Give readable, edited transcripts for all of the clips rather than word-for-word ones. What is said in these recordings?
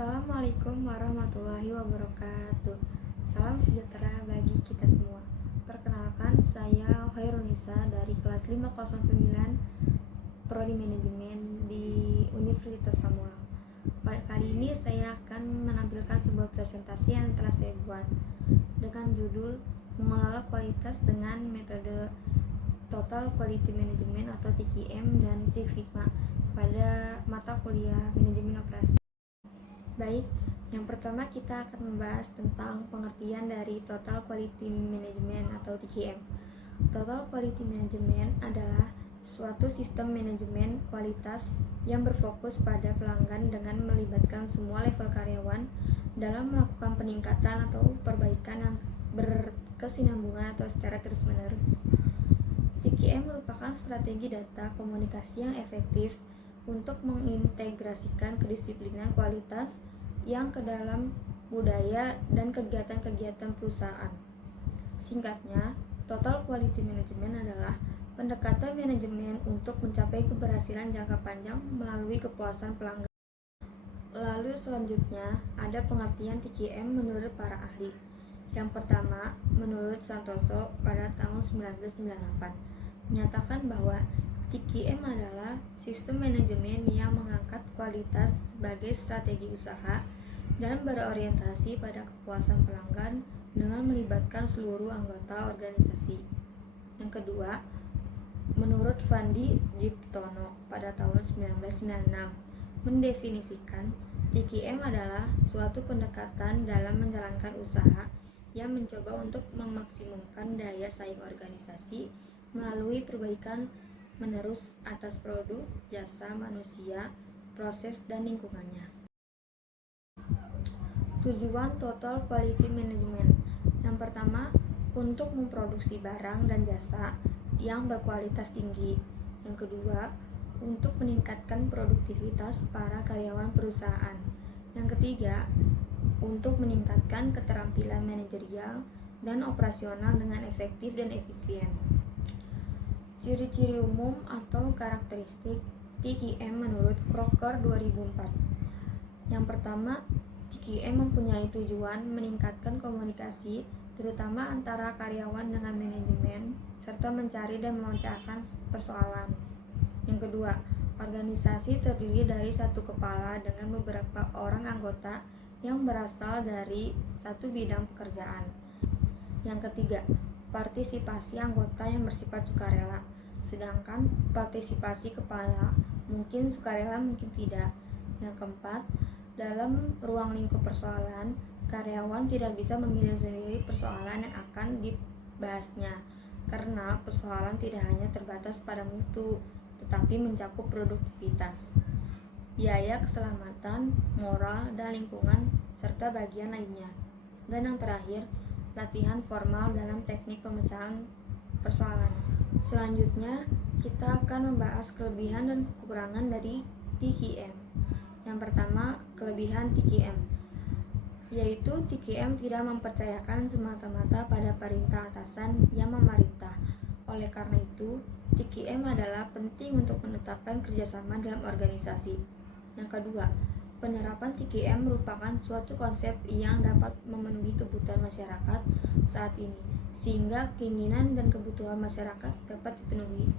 Assalamualaikum warahmatullahi wabarakatuh. Salam sejahtera bagi kita semua. Perkenalkan, saya Khairunisa dari kelas 509 Prodi Manajemen di Universitas Pamulang. Pada kali ini saya akan menampilkan sebuah presentasi yang telah saya buat dengan judul mengelola kualitas dengan metode Total Quality Management atau TQM dan Six Sigma pada mata kuliah Manajemen Operasi. Baik, yang pertama kita akan membahas tentang pengertian dari Total Quality Management atau TQM. Total Quality Management adalah suatu sistem manajemen kualitas yang berfokus pada pelanggan dengan melibatkan semua level karyawan dalam melakukan peningkatan atau perbaikan yang berkesinambungan atau secara terus-menerus. TQM merupakan strategi data komunikasi yang efektif untuk mengintegrasikan kedisiplinan kualitas yang ke dalam budaya dan kegiatan-kegiatan perusahaan. Singkatnya, Total Quality Management adalah pendekatan manajemen untuk mencapai keberhasilan jangka panjang melalui kepuasan pelanggan. Lalu selanjutnya, ada pengertian TQM menurut para ahli. Yang pertama, menurut Santoso pada tahun 1998, menyatakan bahwa TQM adalah sistem manajemen yang mengangkat kualitas sebagai strategi usaha dan berorientasi pada kepuasan pelanggan dengan melibatkan seluruh anggota organisasi. Yang kedua, menurut Fandi Jiptono pada tahun 1996, mendefinisikan TQM adalah suatu pendekatan dalam menjalankan usaha yang mencoba untuk memaksimumkan daya saing organisasi melalui perbaikan menerus atas produk, jasa, manusia, proses, dan lingkungannya. Tujuan Total Quality Management. Yang pertama, untuk memproduksi barang dan jasa yang berkualitas tinggi. Yang kedua, untuk meningkatkan produktivitas para karyawan perusahaan. Yang ketiga, untuk meningkatkan keterampilan manajerial dan operasional dengan efektif dan efisien. Ciri-ciri umum atau karakteristik TQM menurut Crocker 2004. Yang pertama, TQM mempunyai tujuan meningkatkan komunikasi terutama antara karyawan dengan manajemen serta mencari dan memecahkan persoalan. Yang kedua, organisasi terdiri dari satu kepala dengan beberapa orang anggota yang berasal dari satu bidang pekerjaan. Yang ketiga, partisipasi anggota yang bersifat sukarela, sedangkan partisipasi kepala mungkin sukarela mungkin tidak. Yang keempat, dalam ruang lingkup persoalan, karyawan tidak bisa memilih sendiri persoalan yang akan dibahasnya, karena persoalan tidak hanya terbatas pada mutu, tetapi mencakup produktivitas, biaya, keselamatan, moral, dan lingkungan, serta bagian lainnya. Dan yang terakhir, latihan formal dalam teknik pemecahan persoalan. Selanjutnya, kita akan membahas kelebihan dan kekurangan dari TQM. Yang pertama, kelebihan TQM, yaitu TQM tidak mempercayakan semata-mata pada perintah atasan yang memerintah. Oleh karena itu, TQM adalah penting untuk menetapkan kerjasama dalam organisasi. Yang kedua, penerapan TQM merupakan suatu konsep yang dapat memenuhi kebutuhan masyarakat saat ini, sehingga keinginan dan kebutuhan masyarakat dapat dipenuhi.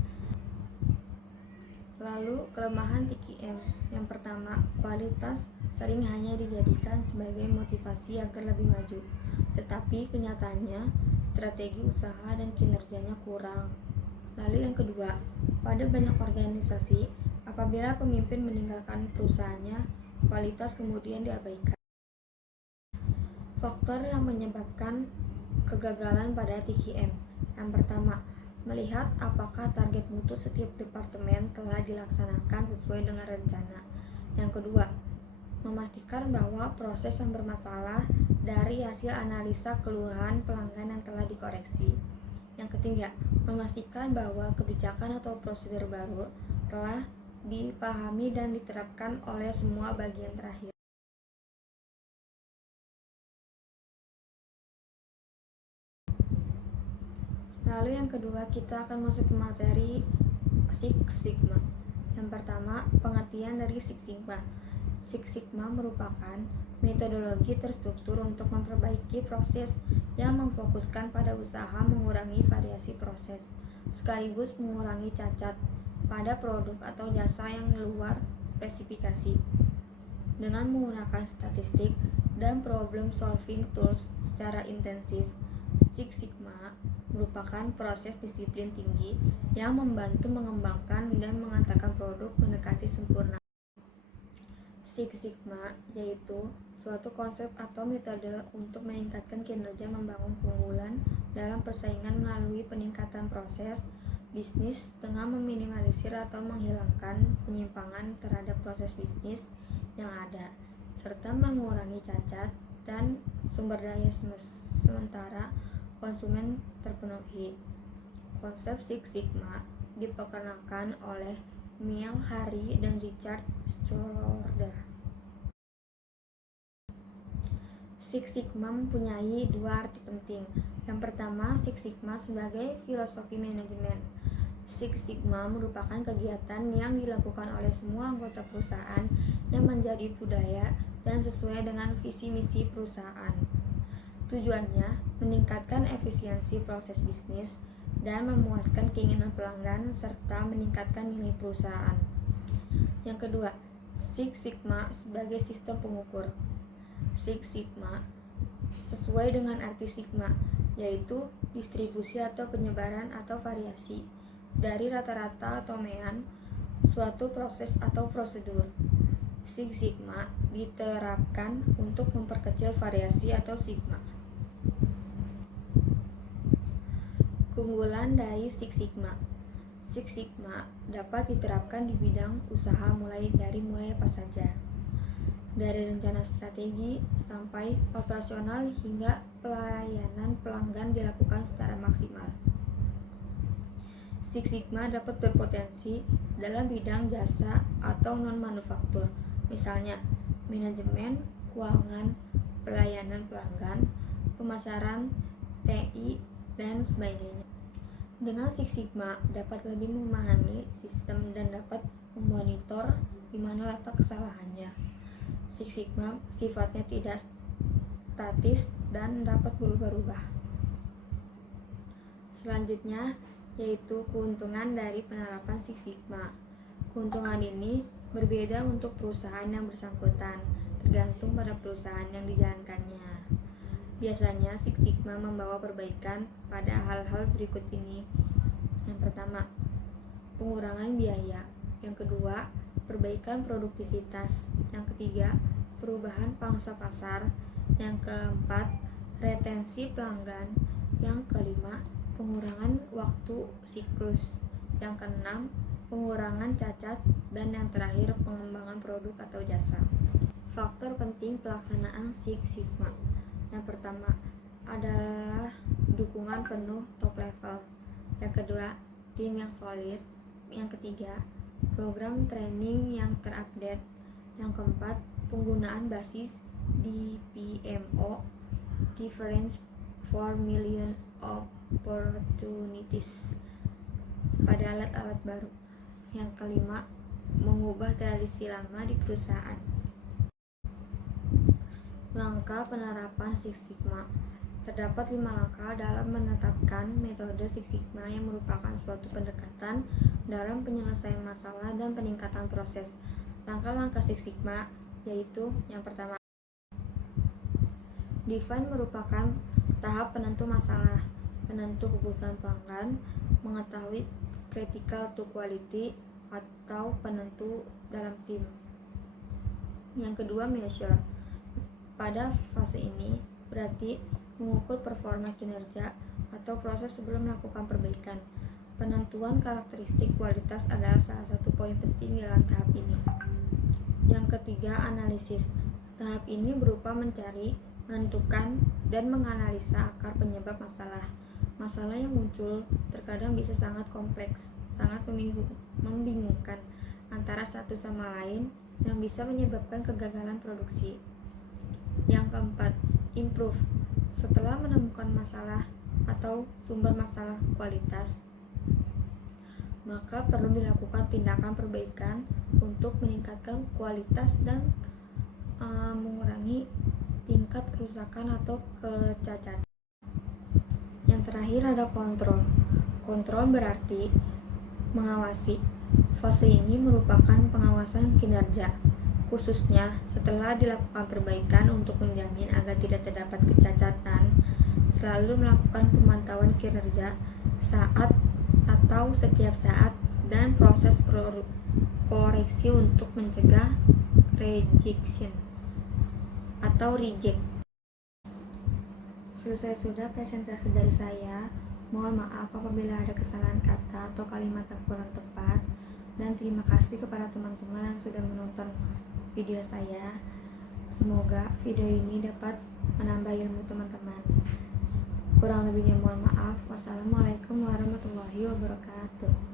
Lalu, kelemahan TQM. Yang pertama, kualitas sering hanya dijadikan sebagai motivasi agar lebih maju, tetapi kenyataannya strategi usaha dan kinerjanya kurang. Lalu yang kedua, pada banyak organisasi, apabila pemimpin meninggalkan perusahaannya, kualitas kemudian diabaikan. Faktor yang menyebabkan kegagalan pada TQM. Yang pertama, melihat apakah target mutu setiap departemen telah dilaksanakan sesuai dengan rencana. Yang kedua, memastikan bahwa proses yang bermasalah dari hasil analisa keluhan pelanggan yang telah dikoreksi. Yang ketiga, memastikan bahwa kebijakan atau prosedur baru telah dipahami dan diterapkan oleh semua bagian terakhir. Lalu yang kedua, kita akan masuk ke materi Six Sigma. Yang pertama, pengertian dari Six Sigma, Six Sigma merupakan metodologi terstruktur untuk memperbaiki proses yang memfokuskan pada usaha mengurangi variasi proses, sekaligus mengurangi cacat pada produk atau jasa yang luar spesifikasi. Dengan menggunakan statistik dan problem solving tools secara intensif, Six Sigma merupakan proses disiplin tinggi yang membantu mengembangkan dan mengantarkan produk mendekati sempurna. Six Sigma yaitu suatu konsep atau metode untuk meningkatkan kinerja membangun keunggulan dalam persaingan melalui peningkatan proses bisnis dengan meminimalisir atau menghilangkan penyimpangan terhadap proses bisnis yang ada, serta mengurangi cacat dan sumber daya sementara konsumen terpenuhi. Konsep Six Sigma diperkenalkan oleh Neil Hari dan Richard Schroeder. Six Sigma mempunyai dua arti penting. Yang pertama, Six Sigma sebagai filosofi manajemen. Six Sigma merupakan kegiatan yang dilakukan oleh semua anggota perusahaan yang menjadi budaya dan sesuai dengan visi misi perusahaan. Tujuannya meningkatkan efisiensi proses bisnis dan memuaskan keinginan pelanggan serta meningkatkan nilai perusahaan. Yang kedua, Six Sigma sebagai sistem pengukur. Six Sigma sesuai dengan arti sigma, yaitu distribusi atau penyebaran atau variasi dari rata-rata atau mean suatu proses atau prosedur. Six Sigma diterapkan untuk memperkecil variasi atau sigma. Keunggulan dari Six Sigma. Six Sigma dapat diterapkan di bidang usaha mulai apa saja, dari rencana strategi sampai operasional hingga pelayanan pelanggan dilakukan secara maksimal. Six Sigma dapat berpotensi dalam bidang jasa atau non-manufaktur, misalnya manajemen, keuangan, pelayanan pelanggan, pemasaran, TI, dan sebagainya. Dengan Six Sigma dapat lebih memahami sistem dan dapat memonitor di mana letak kesalahannya. Six Sigma sifatnya tidak statis dan dapat berubah-ubah. Selanjutnya yaitu keuntungan dari penerapan Six Sigma. Keuntungan ini berbeda untuk perusahaan yang bersangkutan, tergantung pada perusahaan yang dijalankannya. Biasanya Six Sigma membawa perbaikan pada hal-hal berikut ini. Yang pertama, pengurangan biaya. Yang kedua, perbaikan produktivitas. Yang ketiga, perubahan pangsa pasar. Yang keempat, retensi pelanggan. Yang kelima, pengurangan waktu siklus. Yang keenam, pengurangan cacat. Dan yang terakhir, pengembangan produk atau jasa. Faktor penting pelaksanaan Six Sigma. Yang pertama adalah dukungan penuh top level. Yang kedua, tim yang solid. Yang ketiga, program training yang terupdate. Yang keempat, penggunaan basis DPMO, Difference for Million Opportunities, pada alat-alat baru. Yang kelima, mengubah tradisi lama di perusahaan. Langkah penerapan Six Sigma. Terdapat 5 langkah dalam menetapkan metode Six Sigma yang merupakan suatu pendekatan dalam penyelesaian masalah dan peningkatan proses. Langkah-langkah Six Sigma yaitu yang pertama, define merupakan tahap penentu masalah, penentu kebutuhan pelanggan, mengetahui critical to quality atau penentu dalam tim. Yang kedua, measure. Pada fase ini berarti mengukur performa kinerja atau proses sebelum melakukan perbaikan. Penentuan karakteristik kualitas adalah salah satu poin penting dalam tahap ini. Yang ketiga, analisis. Tahap ini berupa mencari, menentukan, dan menganalisa akar penyebab masalah. Masalah yang muncul terkadang bisa sangat kompleks, sangat membingungkan antara satu sama lain yang bisa menyebabkan kegagalan produksi. Yang keempat, improve. Setelah menemukan masalah atau sumber masalah kualitas, maka perlu dilakukan tindakan perbaikan untuk meningkatkan kualitas dan mengurangi tingkat kerusakan atau kecacatan. Yang terakhir ada kontrol. Kontrol berarti mengawasi. Fase ini merupakan pengawasan kinerja, khususnya setelah dilakukan perbaikan untuk menjamin agar tidak terdapat kecacatan. Selalu melakukan pemantauan kinerja saat atau setiap saat dan proses koreksi untuk mencegah rejection atau reject. Selesai sudah presentasi dari saya. Mohon maaf apabila ada kesalahan kata atau kalimat yang kurang tepat, dan terima kasih kepada teman-teman yang sudah menonton video saya. Semoga video ini dapat menambah ilmu teman-teman. Kurang lebihnya mohon maaf. Wassalamualaikum warahmatullahi wabarakatuh.